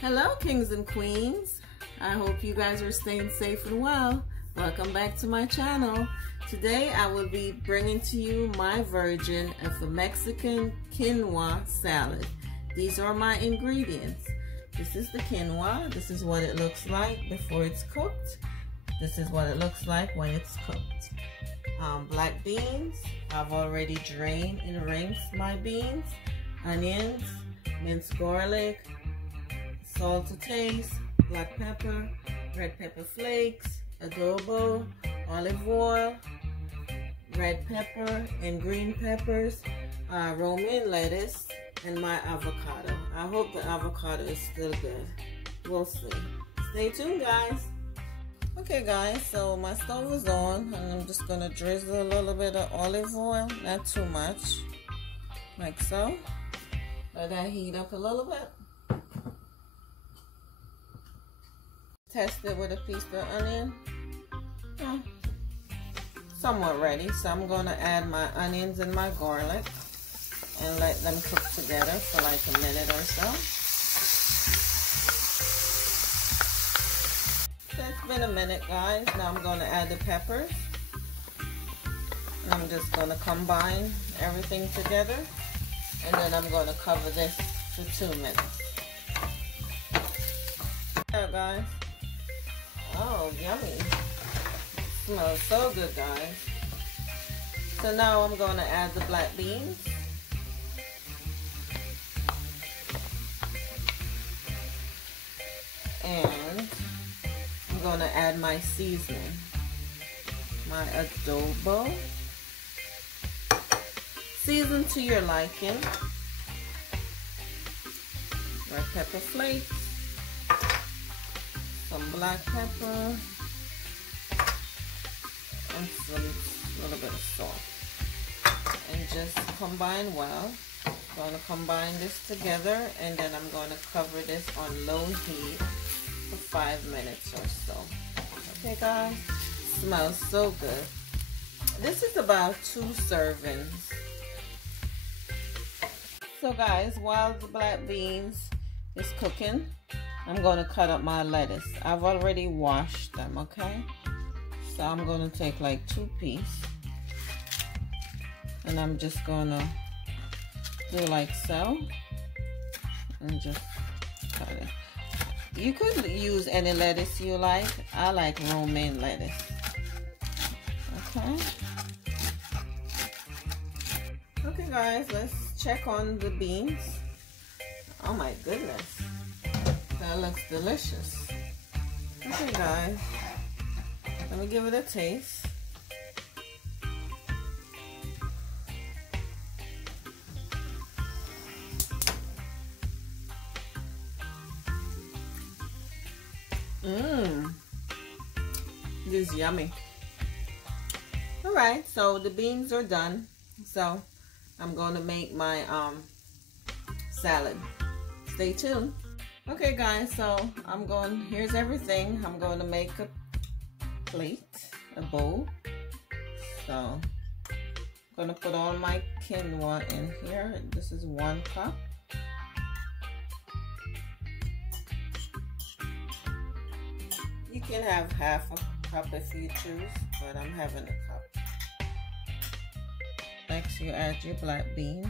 Hello, kings and queens. I hope you guys are staying safe and well. Welcome back to my channel. Today I will be bringing to you my version of a Mexican quinoa salad. These are my ingredients. This is the quinoa. This is what it looks like before it's cooked. This is what it looks like when it's cooked. Black beans. I've already drained and rinsed my beans. Onions, minced garlic, salt to taste, black pepper, red pepper flakes, adobo, olive oil, red pepper and green peppers, romaine lettuce, and my avocado. I hope the avocado is still good. We'll see. Stay tuned, guys. Okay, guys, so my stove is on, and I'm just gonna drizzle a little bit of olive oil, not too much, like so. Let that heat up a little bit. Test it with a piece of onion. Somewhat ready, so I'm gonna add my onions and my garlic and let them cook together for like a minute or so. So it's been a minute, guys. Now I'm gonna add the peppers. And I'm just gonna combine everything together, and then I'm gonna cover this for 2 minutes. There, guys. Oh, yummy. Smells so good, guys. So now I'm going to add the black beans. And I'm going to add my seasoning. My adobo. Season to your liking. Red pepper flakes. Some black pepper. And a little bit of salt, and just combine well. I'm going to combine this together, and then I'm going to cover this on low heat for 5 minutes or so. Okay, guys, smells so good. This is about 2 servings. So guys, while the black beans is cooking, I'm going to cut up my lettuce. I've already washed them, okay? So I'm going to take like 2 pieces, and I'm just going to do like so, and just cut it. You could use any lettuce you like. I like romaine lettuce. Okay. Okay, guys, let's check on the beans. Oh my goodness, that looks delicious. Okay, guys. Let me give it a taste. It is yummy. Alright, so the beans are done. So I'm going to make my salad. Stay tuned. Okay, guys, so here's everything. I'm going to make a plate, a bowl. So I'm gonna put all my quinoa in here. This is 1 cup. You can have half a cup if you choose, but I'm having a cup. Next, you add your black beans.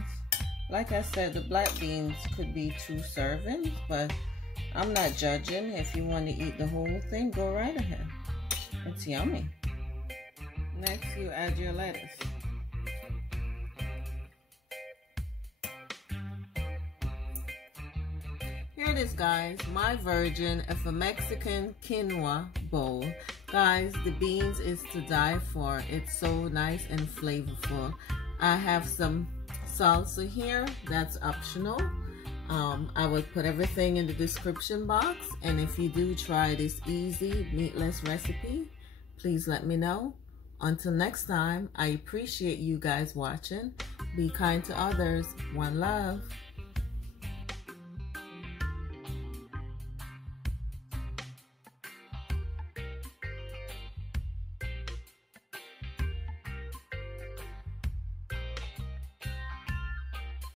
Like I said, the black beans could be 2 servings, but I'm not judging. If you want to eat the whole thing, go right ahead. It's yummy. Next, you add your lettuce. Here it is, guys, my version of a Mexican quinoa bowl. Guys, the beans is to die for. It's so nice and flavorful. I have some salsa here. That's optional. I will put everything in the description box, and if you do try this easy meatless recipe, please let me know. Until next time, I appreciate you guys watching. Be kind to others. One love.